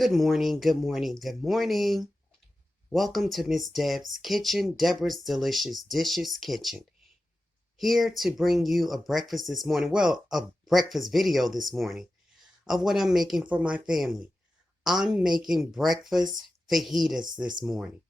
Good morning, good morning, good morning. Welcome to Miss Deb's Kitchen, Deborah's Delicious Dishes Kitchen. Here to bring you a breakfast this morning. Well, a breakfast video this morning of what I'm making for my family. I'm making breakfast fajitas this morning.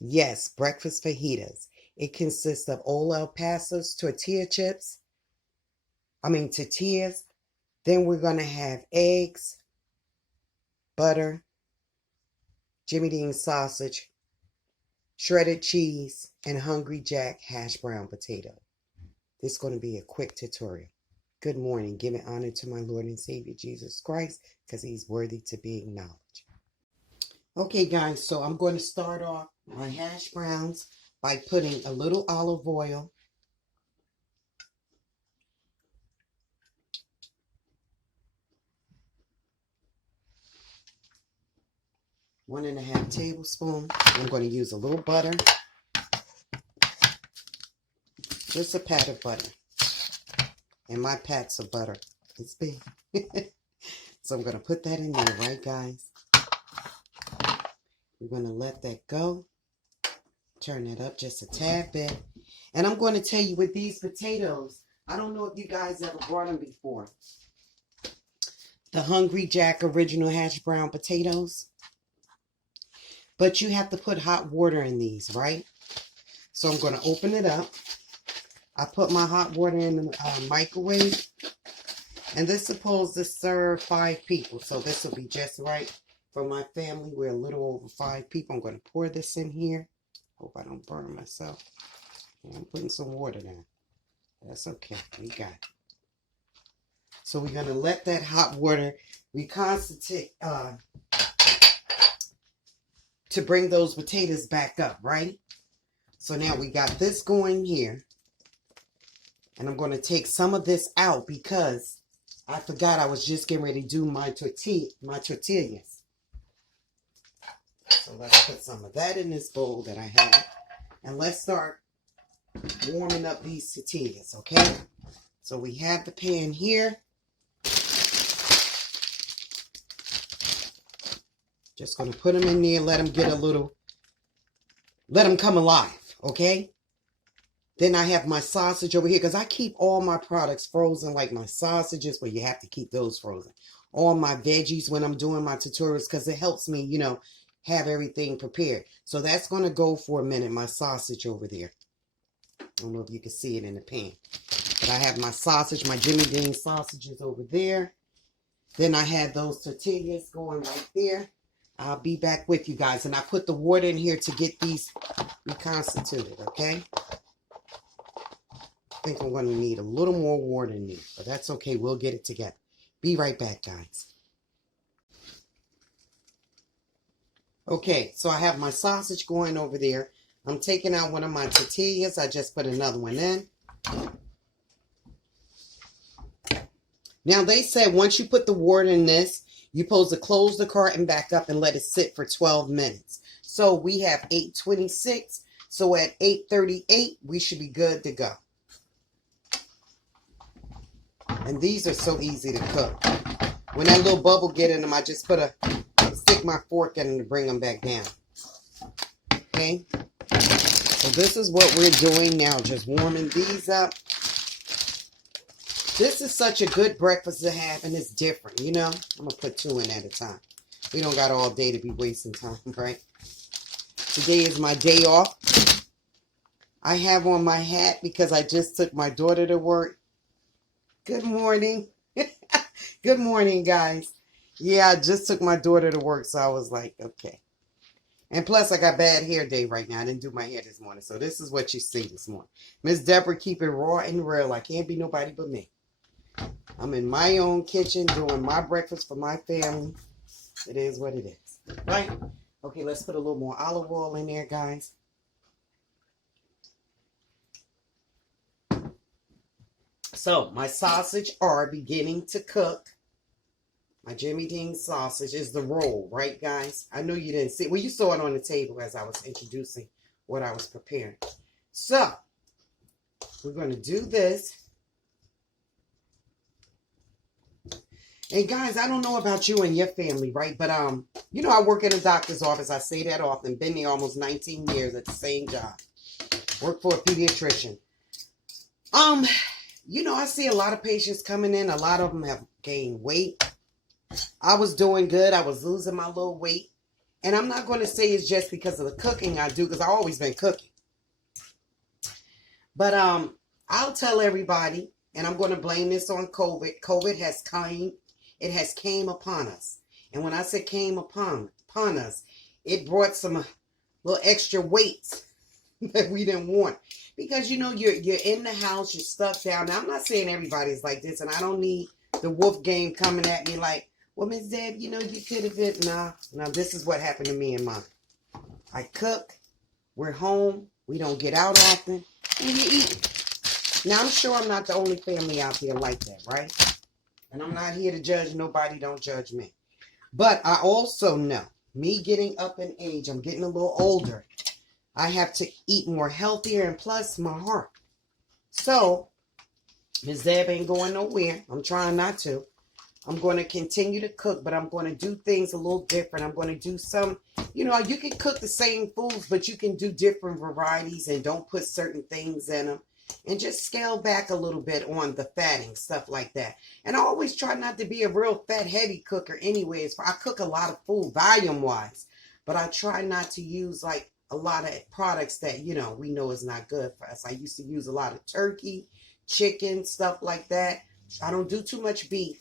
Yes, breakfast fajitas. It consists of old El Paso's tortillas. Then we're going to have eggs, butter, Jimmy Dean sausage, shredded cheese, and Hungry Jack hash brown potato. This is going to be a quick tutorial. Good morning. Giving honor to my Lord and Savior Jesus Christ because he's worthy to be acknowledged. Okay, guys, so I'm going to start off my hash browns by putting a little olive oil, 1.5 tablespoons. I'm going to use a little butter, just a pat of butter. And my pats of butter is big. So I'm going to put that in there, right, guys? We're going to let that go. Turn it up just a tad bit. And I'm going to tell you with these potatoes, I don't know if you guys ever brought them before. The Hungry Jack original hash brown potatoes. But you have to put hot water in these, right? So I'm going to open it up. I put my hot water in the microwave. And this is supposed to serve 5 people. So this will be just right for my family. We're a little over 5 people. I'm going to pour this in here. Hope I don't burn myself. I'm putting some water down. That's okay. We got it. So we're going to let that hot water reconstitute to bring those potatoes back up, right? So now we got this going here. And I'm going to take some of this out because I forgot I was just getting ready to do my tortillas. So let's put some of that in this bowl that I have. And let's start warming up these tortillas, okay? So we have the pan here. Just going to put them in there, let them get let them come alive, okay? Then I have my sausage over here because I keep all my products frozen, like my sausages, but you have to keep those frozen. All my veggies when I'm doing my tutorials because it helps me, have everything prepared. So that's going to go for a minute, my sausage over there. I don't know if you can see it in the pan. But I have my sausage, my Jimmy Dean sausages over there. Then I have those tortillas going right there. I'll be back with you guys. And I put the water in here to get these reconstituted, okay? I think I'm going to need a little more water in there. But that's okay. We'll get it together. Be right back, guys. Okay, so I have my sausage going over there. I'm taking out one of my tortillas. I just put another one in. Now, they said once you put the water in this, you're supposed to close the carton back up and let it sit for 12 minutes. So we have 8:26. So at 8:38, we should be good to go. And these are so easy to cook. When that little bubble get in them, I just stick my fork in them to bring them back down. Okay? So this is what we're doing now, just warming these up. This is such a good breakfast to have, and it's different, I'm going to put 2 in at a time. We don't got all day to be wasting time, right? Today is my day off. I have on my hat because I just took my daughter to work. Good morning. Good morning, guys. Yeah, I just took my daughter to work, so I was like, okay. And plus, I got bad hair day right now. I didn't do my hair this morning, so this is what you see this morning. Miss Deborah, keep it raw and real. I can't be nobody but me. I'm in my own kitchen doing my breakfast for my family. It is what it is, right? Okay, let's put a little more olive oil in there, guys. So, my sausage are beginning to cook. My Jimmy Dean sausage is the roll, right, guys? I know you didn't see it. Well, you saw it on the table as I was introducing what I was preparing. So, we're going to do this. And guys, I don't know about you and your family, right? But you know, I work in a doctor's office. I say that often. Been there almost 19 years at the same job. Work for a pediatrician. You know, I see a lot of patients coming in. A lot of them have gained weight. I was doing good. I was losing my little weight. And I'm not going to say it's just because of the cooking I do, because I've always been cooking. But I'll tell everybody, and I'm going to blame this on COVID. COVID has came upon us. And when I say came upon us, it brought some little extra weights that we didn't want. Because, you know, you're in the house, you're stuck down. Now, I'm not saying everybody's like this, and I don't need the wolf game coming at me like, well, Ms. Deb, you know, you could have been. No, this is what happened to me and mine. I cook, we're home, we don't get out often, and you eat. Now, I'm sure I'm not the only family out there like that, right? And I'm not here to judge nobody, don't judge me. But I also know, me getting up in age, I'm getting a little older, I have to eat more healthier, and plus my heart. So, Ms. Deb ain't going nowhere. I'm trying not to. I'm going to continue to cook, but I'm going to do things a little different. I'm going to do some, you know, you can cook the same foods, but you can do different varieties and don't put certain things in them. And just scale back a little bit on the fatting, stuff like that. And I always try not to be a real fat, heavy cooker anyways. I cook a lot of food volume-wise, but I try not to use like a lot of products that, you know, we know is not good for us. I used to use a lot of turkey, chicken, stuff like that. I don't do too much beef.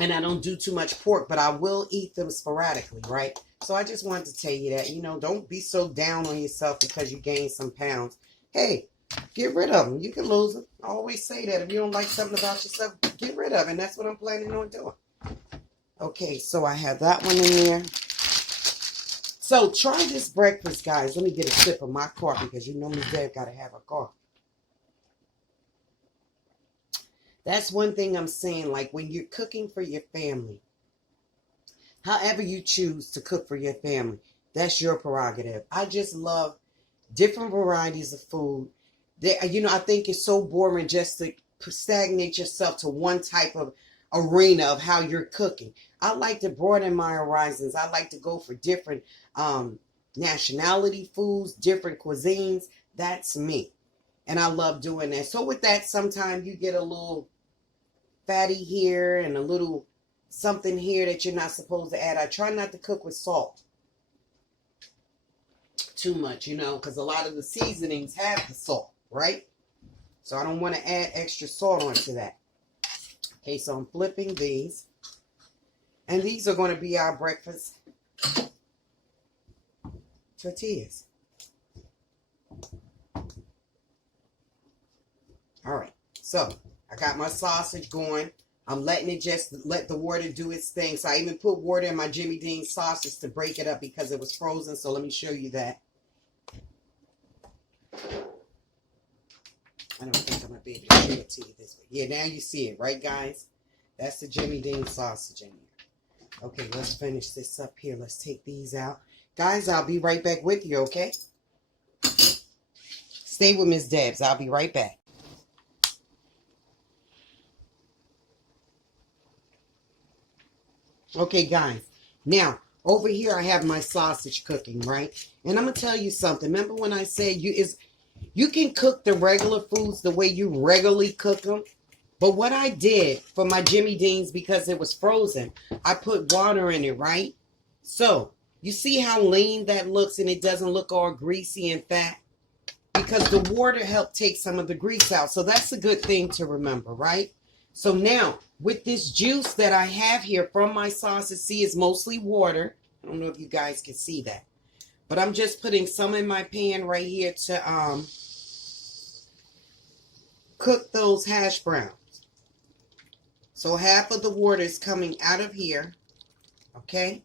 And I don't do too much pork, but I will eat them sporadically, right? So I just wanted to tell you that, you know, don't be so down on yourself because you gained some pounds. Hey, get rid of them. You can lose them. I always say that. If you don't like something about yourself, get rid of it. And that's what I'm planning on doing. Okay, so I have that one in there. So try this breakfast, guys. Let me get a sip of my coffee because you know Ms. Deb got to have a coffee. That's one thing I'm saying, like when you're cooking for your family, however you choose to cook for your family, that's your prerogative. I just love different varieties of food. You know, I think it's so boring just to stagnate yourself to one type of arena of how you're cooking. I like to broaden my horizons. I like to go for different nationality foods, different cuisines. That's me. And I love doing that. So with that, sometimes you get a little fatty here and a little something here that you're not supposed to add. I try not to cook with salt too much, you know, because a lot of the seasonings have the salt, right? So I don't want to add extra salt onto that. Okay, so I'm flipping these. And these are going to be our breakfast tortillas. All right, so I got my sausage going. I'm letting it just let the water do its thing. So I even put water in my Jimmy Dean sausage to break it up because it was frozen. So let me show you that. I don't think I'm going to be able to show it to you this way. Yeah, now you see it, right, guys? That's the Jimmy Dean sausage in here. Okay, let's finish this up here. Let's take these out. Guys, I'll be right back with you, okay? Stay with Ms. Debs. I'll be right back. Okay, guys. Now, over here I have my sausage cooking, right? And I'm going to tell you something. Remember when I said you can cook the regular foods the way you regularly cook them? But what I did for my Jimmy Deans, because it was frozen, I put water in it, right? So, you see how lean that looks and it doesn't look all greasy and fat? Because the water helped take some of the grease out. So that's a good thing to remember, right? So now, with this juice that I have here from my sausage, see, it's mostly water. I don't know if you guys can see that. But I'm just putting some in my pan right here to cook those hash browns. So half of the water is coming out of here. Okay?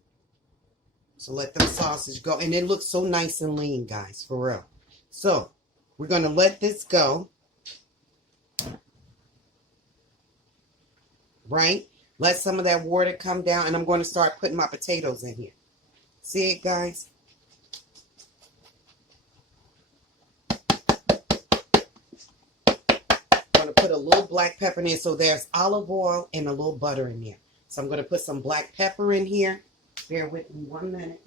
So let the sausage go. And it looks so nice and lean, guys, for real. So, we're going to let this go. Right? Let some of that water come down. And I'm going to start putting my potatoes in here. See it, guys? going to put a little black pepper in there. So there's olive oil and a little butter in there. So I'm going to put some black pepper in here. Bear with me 1 minute.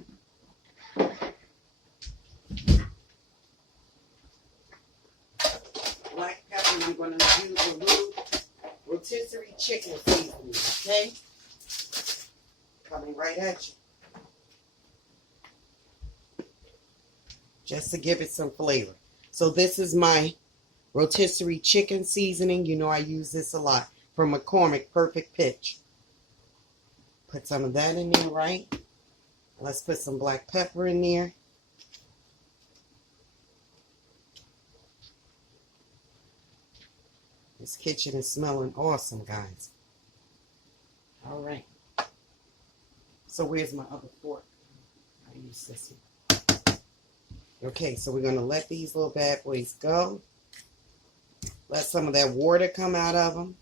Black pepper, and I'm going to use a little rotisserie chicken seasoning, okay? Coming right at you. Just to give it some flavor. So this is my rotisserie chicken seasoning. You know I use this a lot. From McCormick, Perfect Pitch. Put some of that in there, right? Let's put some black pepper in there. This kitchen is smelling awesome, guys. All right. So where's my other fork? I use this one. Okay, so we're going to let these little bad boys go. Let some of that water come out of them.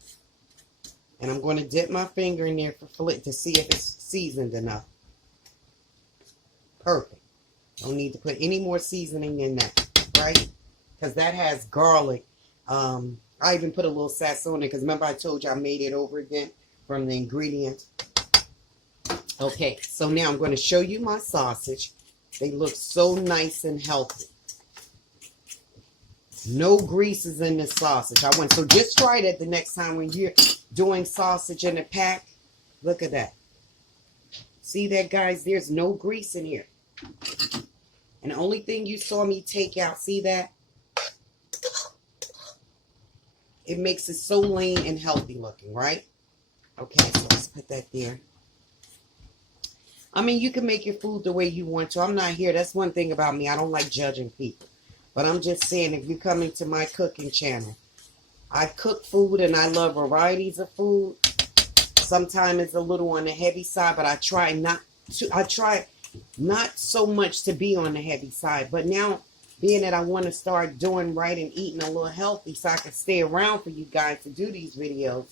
And I'm going to dip my finger in there to see if it's seasoned enough. Perfect. Don't need to put any more seasoning in that, right? Because that has garlic. I even put a little sass on it because remember I told you I made it over again from the ingredients. Okay, so now I'm going to show you my sausage. They look so nice and healthy. No greases in the sausage. So just try that the next time when you're doing sausage in a pack. Look at that. See that, guys? There's no grease in here. And the only thing you saw me take out, see that? It makes it so lean and healthy looking, right? Okay, so let's put that there. I mean, you can make your food the way you want to. I'm not here. That's one thing about me. I don't like judging people. But I'm just saying, if you're coming to my cooking channel, I cook food and I love varieties of food. Sometimes it's a little on the heavy side, but I try not so much to be on the heavy side. But now, being that I want to start doing right and eating a little healthy so I can stay around for you guys to do these videos,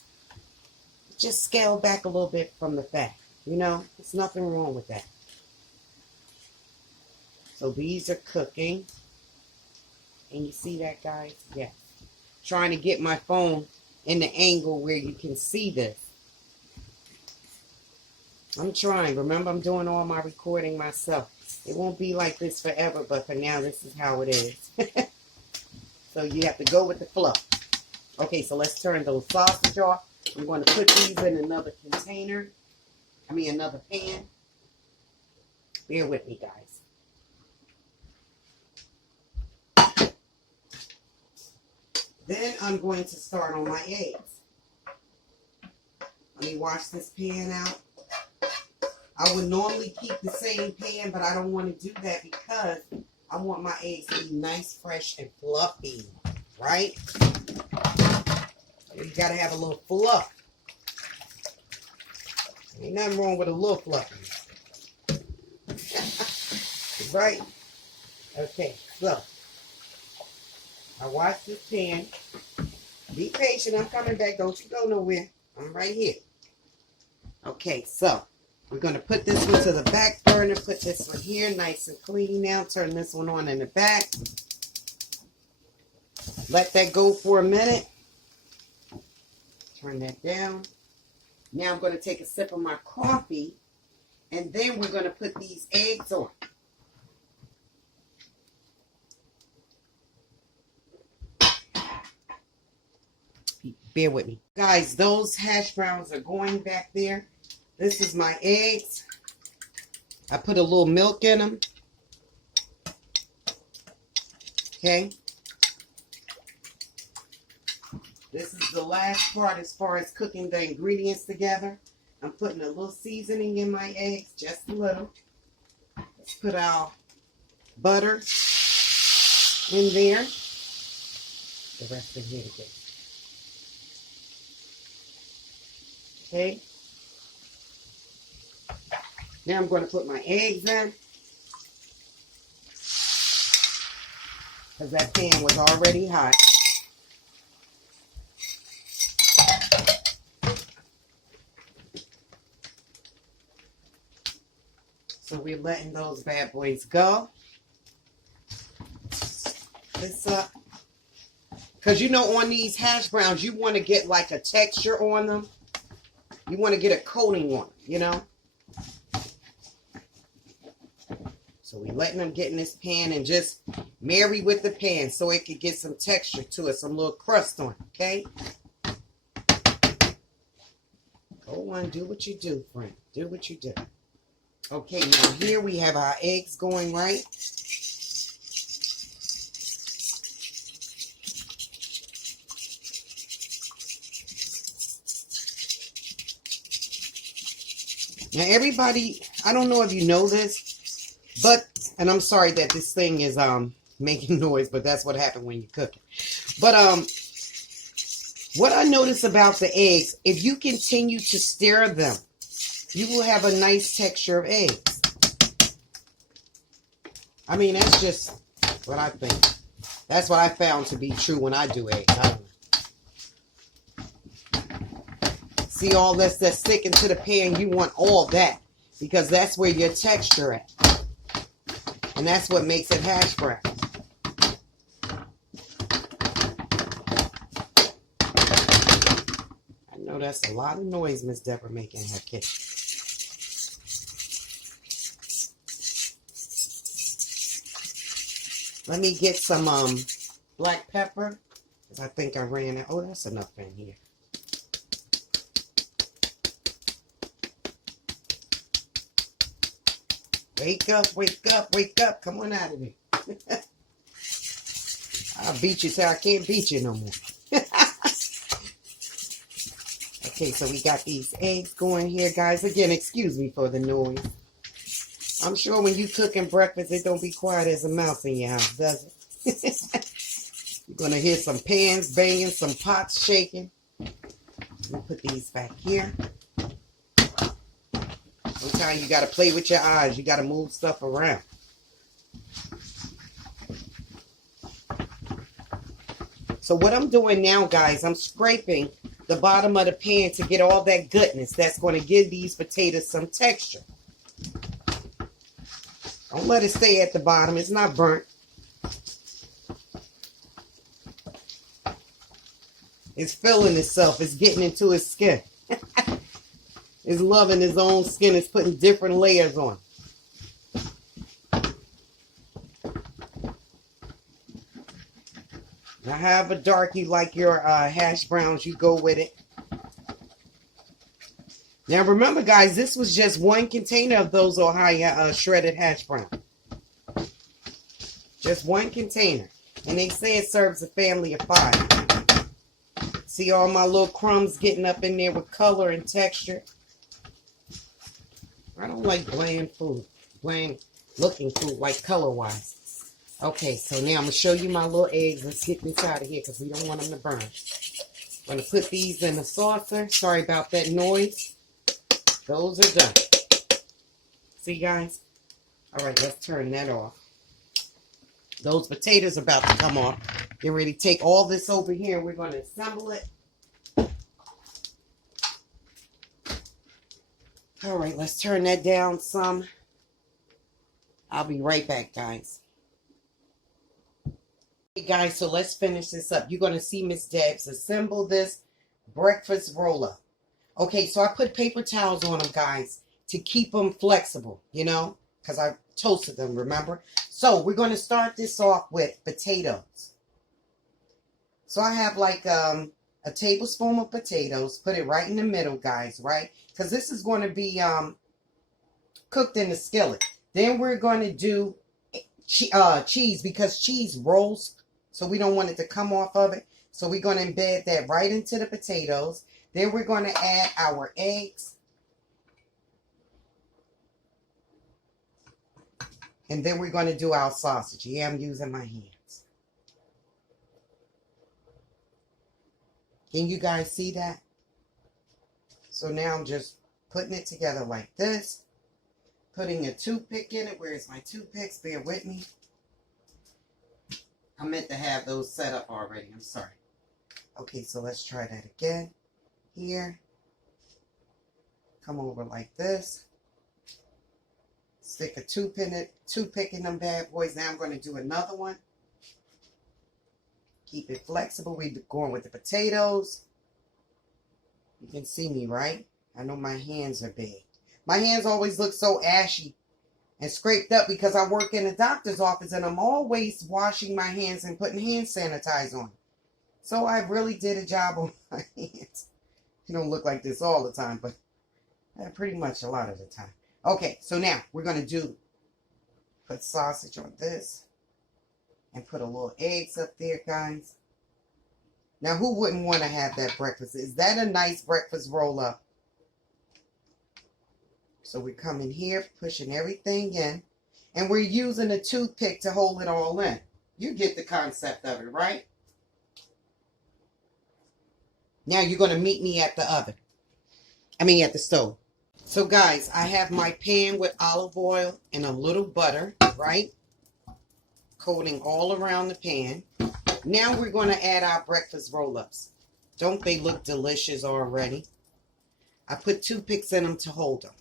just scale back a little bit from the fat. You know, there's nothing wrong with that. So these are cooking. And you see that, guys? Yes. Trying to get my phone in the angle where you can see this. I'm trying. Remember, I'm doing all my recording myself. It won't be like this forever, but for now, this is how it is. So you have to go with the flow. Okay, so let's turn those sausage off. I'm going to put these in another container. Another pan. Bear with me, guys. Then I'm going to start on my eggs. Let me wash this pan out. I would normally keep the same pan, but I don't want to do that because I want my eggs to be nice, fresh, and fluffy, right? You got to have a little fluff. Ain't nothing wrong with a little fluffy. Right? Okay, so I wash this pan. Be patient. I'm coming back. Don't you go nowhere. I'm right here. Okay, so we're going to put this one to the back burner. Put this one here nice and clean now. Turn this one on in the back. Let that go for a minute. Turn that down. Now I'm going to take a sip of my coffee, and then we're going to put these eggs on. Bear with me. Guys, those hash browns are going back there. This is my eggs. I put a little milk in them. Okay. This is the last part as far as cooking the ingredients together. I'm putting a little seasoning in my eggs, just a little. Let's put our butter in there. The rest in here together. Okay. Now I'm going to put my eggs in. Because that pan was already hot. So we're letting those bad boys go. This up. Because you know on these hash browns, you want to get like a texture on them. You want to get a coating on them, you know. So we letting them get in this pan and just marry with the pan so it could get some texture to it, some little crust on it, okay? Go on, do what you do, friend. Do what you do. Okay, now here we have our eggs going, right? Now everybody, I don't know if you know this, but, and I'm sorry that this thing is making noise, but that's what happened when you cook it. But what I notice about the eggs, if you continue to stir them, you will have a nice texture of eggs. I mean, that's just what I think. That's what I found to be true when I do eggs. I don't know. See all this that's sticking to the pan, you want all that because that's where your texture at. And that's what makes it hash brown. I know that's a lot of noise Miss Deborah making in her kitchen. Let me get some black pepper because I think I ran out. Oh, that's enough in here. Wake up, wake up, wake up. Come on out of there. I'll beat you till I can't beat you no more. Okay, so we got these eggs going here, guys. Again, excuse me for the noise. I'm sure when you cooking breakfast, it don't be quiet as a mouse in your house, does it? You're going to hear some pans banging, some pots shaking. Let me put these back here. Sometimes you got to play with your eyes. You got to move stuff around. So what I'm doing now, guys, I'm scraping the bottom of the pan to get all that goodness that's going to give these potatoes some texture. Don't let it stay at the bottom. It's not burnt. It's filling itself. It's getting into its skin. It's loving his own skin. It's putting different layers on. Now, however dark you like your hash browns, you go with it. Now, remember, guys, this was just one container of those Ohio shredded hash brown. Just one container. And they say it serves a family of 5. See all my little crumbs getting up in there with color and texture? I don't like bland food. Bland looking food, like color-wise. Okay, so now I'm going to show you my little eggs. Let's get this out of here because we don't want them to burn. I'm going to put these in the saucer. Sorry about that noise. Those are done. See, guys? All right, let's turn that off. Those potatoes are about to come off. Get ready to take all this over here. We're going to assemble it. All right, let's turn that down some. I'll be right back, guys. Hey, guys, so let's finish this up. You're going to see Miss Debs assemble this breakfast roll-up. Okay, so I put paper towels on them, guys, to keep them flexible, you know, because I toasted them, remember? So we're going to start this off with potatoes. So I have like a tablespoon of potatoes. Put it right in the middle, guys, right? Because this is going to be cooked in the skillet. Then we're going to do cheese because cheese rolls, so we don't want it to come off of it. So we're going to embed that right into the potatoes. Then we're going to add our eggs. And then we're going to do our sausage. Yeah, I'm using my hands. Can you guys see that? So now I'm just putting it together like this. Putting a toothpick in it. Where's my toothpicks? Bear with me. I meant to have those set up already. I'm sorry. Okay, so let's try that again. Here. Come over like this. Stick a toothpick in them bad boys. Now I'm going to do another one. Keep it flexible. We're going with the potatoes. You can see me, right? I know my hands are big. My hands always look so ashy and scraped up because I work in a doctor's office and I'm always washing my hands and putting hand sanitizer on. So I really did a job on my hands. You don't look like this all the time, but pretty much a lot of the time. Okay, so now we're going to put sausage on this and put a little eggs up there, guys. Now, who wouldn't want to have that breakfast? Is that a nice breakfast roll-up? So we come in here, pushing everything in, and we're using a toothpick to hold it all in. You get the concept of it, right? Now you're going to meet me at the oven. At the stove. So guys, I have my pan with olive oil and a little butter, right? Coating all around the pan. Now we're going to add our breakfast roll-ups. Don't they look delicious already? I put toothpicks in them to hold them.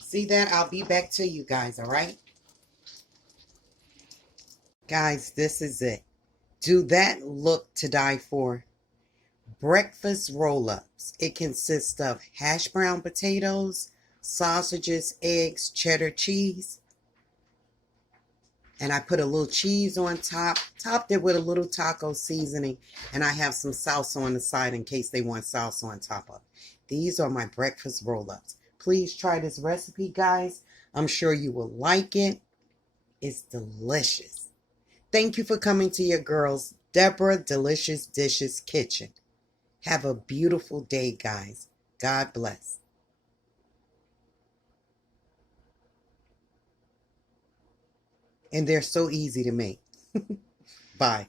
See that? I'll be back to you guys, all right? Guys, this is it. Do that look to die for? Breakfast roll-ups. It consists of hash brown potatoes, sausages, eggs, cheddar cheese. And I put a little cheese on top. Topped it with a little taco seasoning. And I have some salsa on the side in case they want salsa on top of it. These are my breakfast roll-ups. Please try this recipe, guys. I'm sure you will like it. It's delicious. Thank you for coming to your girl's Deborah Delicious Dishes Kitchen. Have a beautiful day, guys. God bless. And they're so easy to make. Bye.